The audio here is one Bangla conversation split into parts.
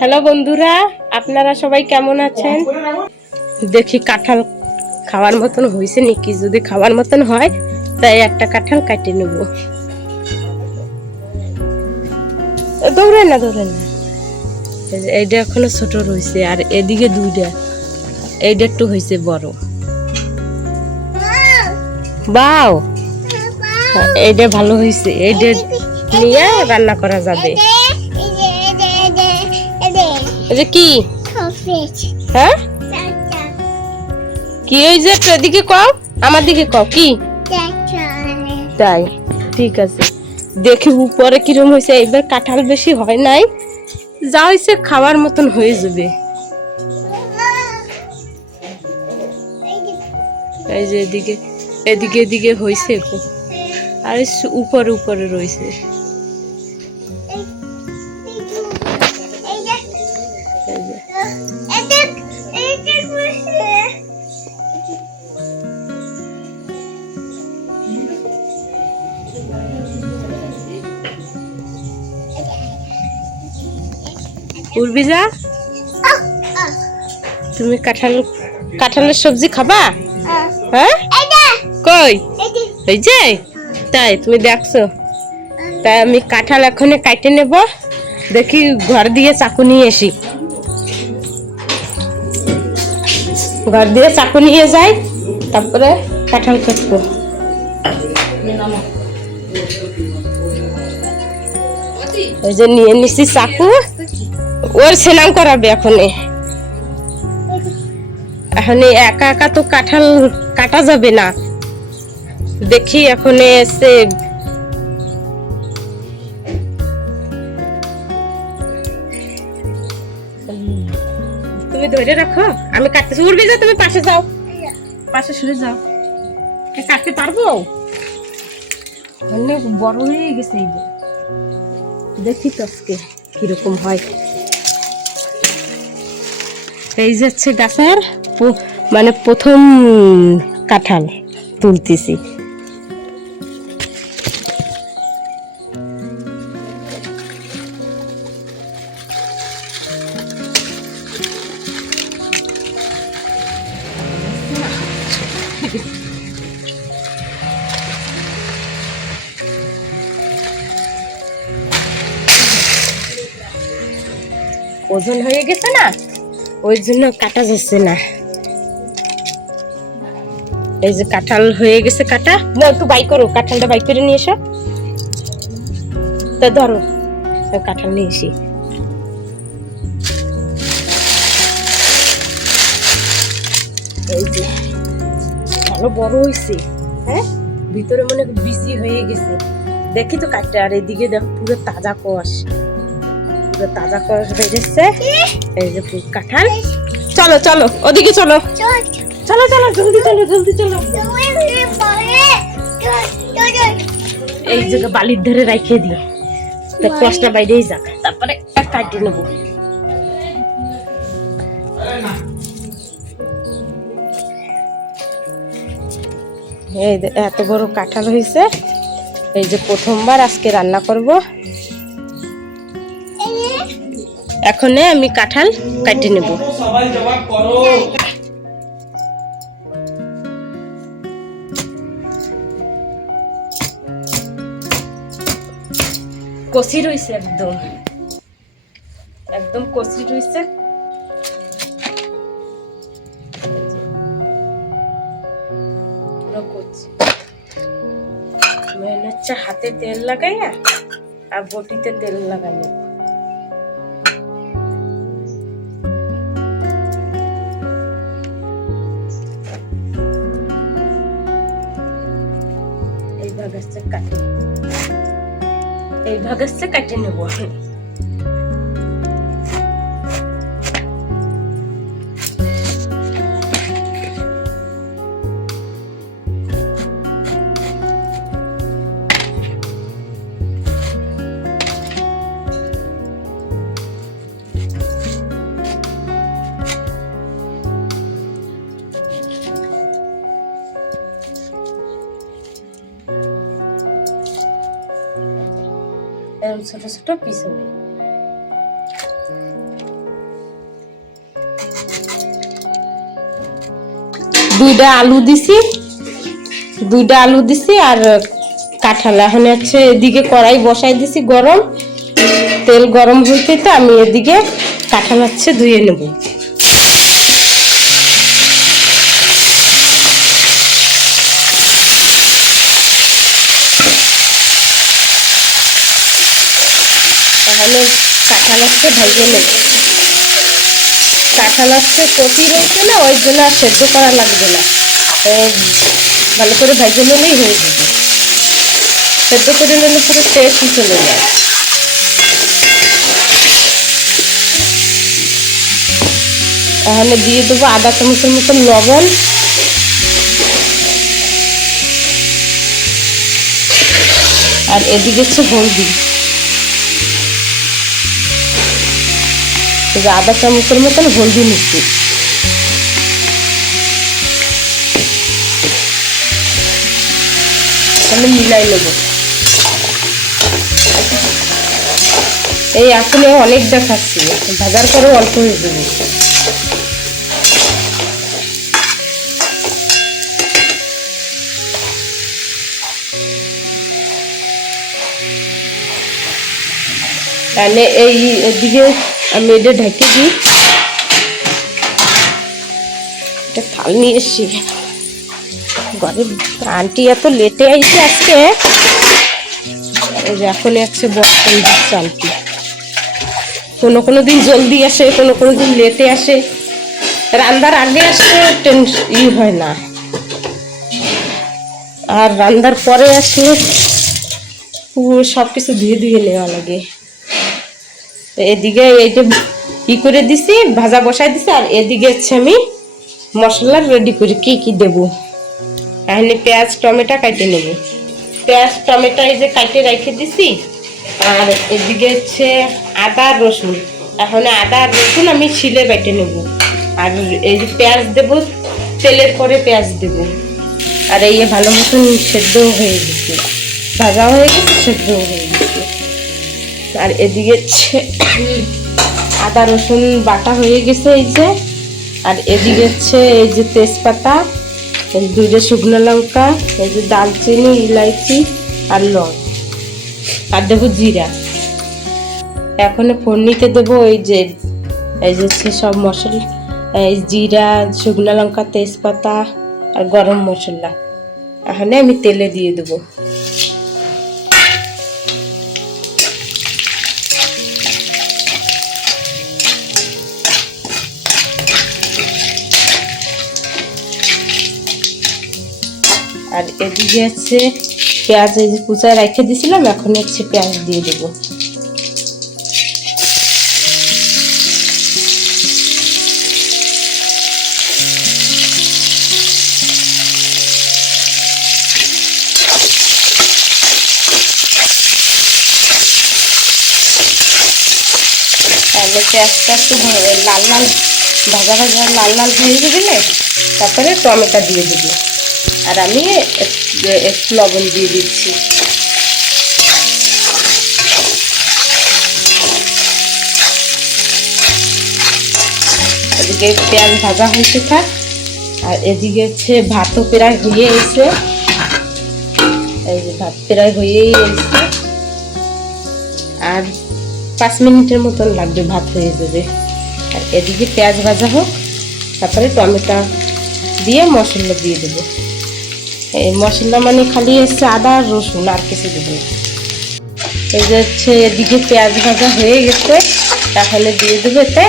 হ্যালো বন্ধুরা, আপনারা সবাই কেমন আছেন? দেখি কাঁঠাল খাওয়ার মতন হয়েছে নাকি। যদি খাওয়ার মতন হয় তাই একটা কাঁঠাল কাটে নেব। দৌড়ে না দৌড়ে না। এইটা এখনো ছোট রয়েছে আর এদিকে দুইটা, এইটা একটু হয়েছে বড়। বাও, এইটা ভালো হয়েছে। এইটা নিয়ে রান্না করা যাবে। কি হ্যাঁ কি ওই যে এদিকে কও, আমার দিকে কও কি তাই। ঠিক আছে, দেখি উপরে কিরম হয়েছে। এইবার কাঁঠাল বেশি হয় নাই, যা হয়েছে খাওয়ার মতন হয়ে যাবে। এই যে এদিকে এদিকে এদিকে হয়েছে আর উপরে উপরে রয়েছে। উর্বিজা, তুমি কাঁঠালের সবজি খাবা? হ্যাঁ কই এই যে তাই তুমি দেখছো। তাই আমি কাঁঠাল এখন কাটে নেব। দেখি ঘর দিয়ে চাকু নিয়ে আসি, ঘর দিয়ে চাকু নিয়ে যাই, তারপরে কাঁঠাল কাটবো। ওই যে নিয়ে নিছি চাকু, ওর সেলাম করাবে এখন। এখন একা একা তো কাঁঠাল কাটা যাবে না। দেখি এখন এসে তুমি ধরে রাখো, আমি কাটতেছি। উঠবি যা, তুমি পাশে যাও, পাশে সরে যাও। কাটতে পারবো? অনেক বড় হয়ে গেছে এই যে। দেখি তো আজকে কিরকম হয়। এই যাচ্ছে গাছের মানে প্রথম কাঁঠাল তুলতেছি। ওজন হয়ে গেছে না, ওই জন্য কাটা যাচ্ছে না। এই যে কাঁঠাল হয়ে গেছে কাটা। না একটু বাই করো, কাঁঠালটা বাই করে নিয়ে এসো। তা ধরো কাঁঠাল নিয়ে এসি। এই যে ভালো বড় হয়েছে। হ্যাঁ, ভিতরে মনে বিচি হয়ে গেছে। দেখি তো কাটটা। আর এদিকে দেখ পুরো তাজা কষ, পুরো তাজা কষ বেরিয়েছে। এই যে কাঁঠাল। চলো চলো ওদিকে চলো, চলো চলো জলদি চলো জলদি চলো। এই জায়গা বালির ধারে রাখিয়ে দিও, কষ্টটা বাইরেই যাক, তারপরে কাটিয়ে নেবো। এই এত বড় কাঁঠাল হয়েছে। এই যে প্রথমবার আজকে রান্না করব। এখন আমি কাঁঠাল কাটিয়ে নেব। কচি রয়েছে, একদম একদম কচি রয়েছে। হাতে তেল লাগাইয়া আর বটিতে তেল লাগাই। এই ভাগ আসছে কাটে নেবো। ছোট ছোট পিস হবে। দুইটা আলু দিছি আর কাঁঠাল। এখন হচ্ছে এদিকে কড়াই বসাই দিছি গরম, তেল গরম হইতে তো আমি এদিকে কাঁঠাল হচ্ছে ধুয়ে নেব। তাহলে কাঁঠাল হচ্ছে ভেজে নেব। কাঁঠাল হচ্ছে কচি রয়েছে না, ওই জন্য আর সেদ্ধ করা লাগবে না, ভালো করে ভেজে নিলেই হয়ে যাবে। সেদ্ধ করে নিলে পুরো টেস্টই চলে যায়। তাহলে দিয়ে দেবো আধা চামচের মতন লবণ, আর এদিকে হচ্ছে হলদি, আধা চামচের মতন হলদি নিচ্ছি। তাহলে মিলাই নেব। এই এখন অনেক দেখাচ্ছি, ভাজার পরেও অল্প হয়ে যাবে। তাহলে এই এদিকে আমি এটা ঢেকে দিই। থাল নিয়ে এসছি, ঘরের আন্টি এত লেটে আইছে আজকে। এখন হচ্ছে বর্তন দিচ্ছে আন্টি, কোনো দিন জলদি আসে, কোনো দিন লেটে আসে। রান্নার আগে আসলে ই হয় না, আর রান্নার পরে আসলে সবকিছু ধুয়ে নেওয়া লাগে। এদিকে এইটা ই করে দিছি, ভাজা বসাই দিছি, আর এদিকে হচ্ছে আমি মশলা রেডি করি কি কি দেবো। তাহলে পেঁয়াজ টমেটো কাটে নেব। পেঁয়াজ টমেটো এই যে কাটে রেখে দিছি, আর এদিকে হচ্ছে আদা রসুন। এখন আদা রসুন আমি শিলে বেটে নেব। আর এই যে পেঁয়াজ দেব, তেলের পরে পেঁয়াজ দেব। আর এই ভালো মতন সেদ্ধ হয়ে গেছে, ভাজা হয়ে গেছে, সেদ্ধ হয়ে গেছে। আর এদিকে হচ্ছে আদা রসুন বাটা হয়ে গেছে এই যে। আর এদিকে হচ্ছে এই যে তেজপাতা, দুটো শুকনো লঙ্কা, এই যে দালচিনি, ইলাইচি আর লং, আর দেবো জিরা। এখন ফোড়নিতে দেবো এই যে হচ্ছে সব মশলা, এই জিরা, শুকনো লঙ্কা, তেজপাতা আর গরম মশলা। এখানে আমি তেলে দিয়ে দেবো। আর এদিকে হচ্ছে পেঁয়াজ এই যে কুচায় রেখে দিয়েছিলাম, এখন হচ্ছে পেঁয়াজ দিয়ে দেবো। তাহলে পেঁয়াজটা একটু লাল লাল ভাজা লাল হয়ে গেলে তারপরে টমেটো দিয়ে দেবো। আর আমি একটু লবণ দিয়ে দিচ্ছি। এদিকে পেঁয়াজ ভাজা হয়েছে থাক, আর এদিকে হচ্ছে ভাতও প্রায় হয়ে এসে, এই যে ভাত প্রায় হয়েই এসে, আর 5 মিনিটের মতন লাগবে, ভাত হয়ে যাবে। আর এদিকে পেঁয়াজ ভাজা হোক, তারপরে টমেটো দিয়ে মশলা দিয়ে দেবো। এই মশলা মানে খালি এসছে আদা আর রসুন, আর কিছু দেবো না। এই যে হচ্ছে এদিকে পেঁয়াজ ভাজা হয়ে গেছে, তাহলে দিয়ে দেবো এতে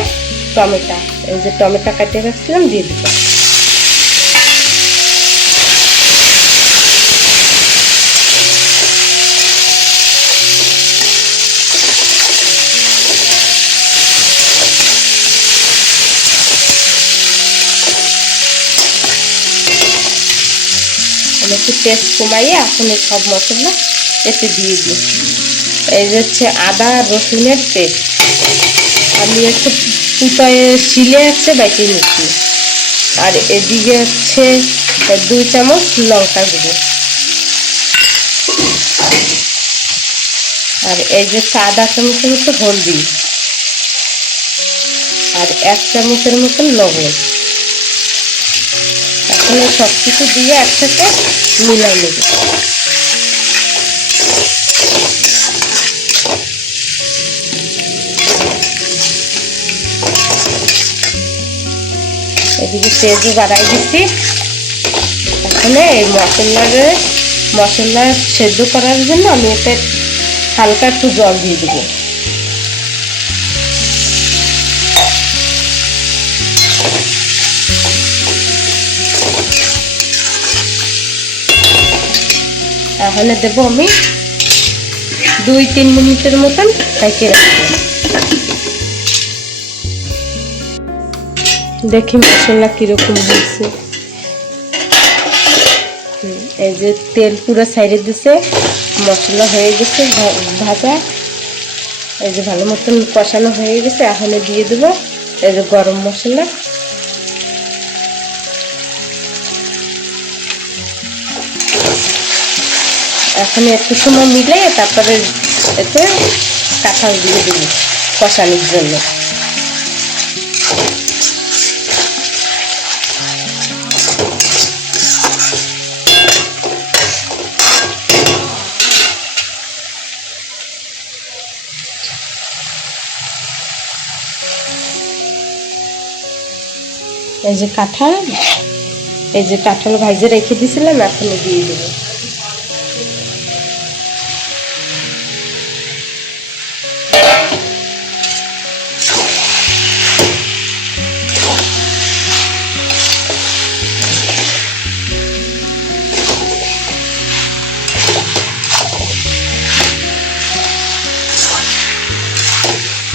টমেটো। এই যে টমেটো কাটিয়ে রাখছিলাম দিয়ে দেবো। একটু পেস্ট কমাইয়ে এখন সব মশলা এতে দিয়ে দিই। এই যে হচ্ছে আদা রসুনের পেস্ট আমি একটু কুটায় শিলে হচ্ছে বেটে নিচ্ছি। আর এদিকে হচ্ছে 2 চামচ লঙ্কা গুঁড়ো, আর এই যে আধা চামচের মতো হলদি, আর 1 চামচের মতন লবণ। এখন সব কিছু দিয়ে একসাথে মিলাই নেব। এদিকে তেজও বাড়াই দিচ্ছি। এখন এই মশলা সেদ্ধ করার জন্য আমি এতে হালকা একটু জল দিয়ে দেবো। তাহলে দেবো আমি 2-3 মিনিটের মতন ঢেকে রাখবো। দেখি মশলা কিরকম হয়েছে। এই যে তেল পুরো সাইডে দিছে, মশলা হয়ে গেছে ভাজা। এই যে ভালো মতন কষানো হয়ে গেছে। এখন দিয়ে দেবো এই যে গরম মশলা। এখন একটু সময় মিলে তারপরে এতে কাঁঠাল দিয়ে দেবো কষানোর জন্য। এই যে কাঁঠাল ভাজে রেখে দিয়েছিলাম, এখন দিয়ে দেবো।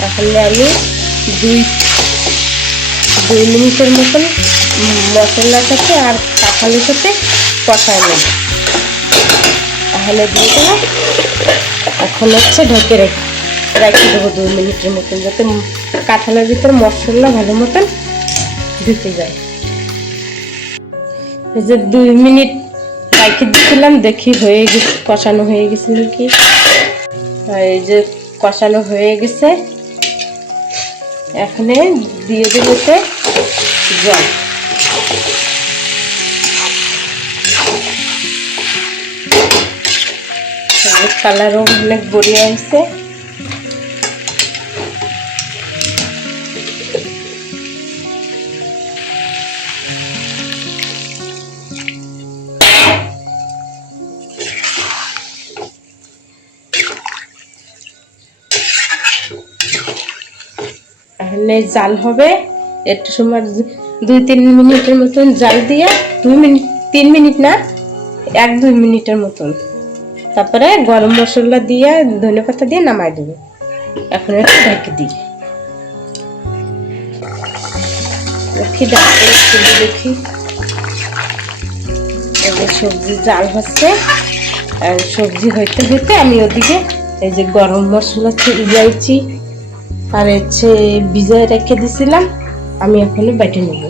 এখন আমি 2 মিনিটের মতন মশলার সাথে আর কাঁঠালের সাথে কষাই নেব। তাহলে দিয়ে দিলাম। এখন ঢেকে রেখে দেবো 2 মিনিটের মতন, যাতে কাঁঠালের ভিতরে মশলা ভালো মতন ঢুকে যায়। এই যে 2 মিনিট রেখে দিয়েছিলাম, দেখি হয়ে গেছে, কষানো হয়ে গেছে নাকি। এই যে কষানো হয়ে গেছে। এখানে দিয়ে দেবো জল। কালারও অনেক বড়িয়া হয়েছে। এখানে জাল হবে একটু সময়, 2-3 মিনিটের মতন জাল দিয়ে 3 মিনিট না, 1-2 মিনিটের মতন। তারপরে গরম মশলা দিয়ে ধনেপাতা দিয়ে নামাই দেবো। এখন একটু ঢেকে দিই। দেখি সবজি জাল হচ্ছে। আর সবজি হইতে হইতে আমি ওদিকে এই যে গরম মশলা যাইছি আর ভিজায় রেখে দিছিলাম, আমি এখন বেটে নেব।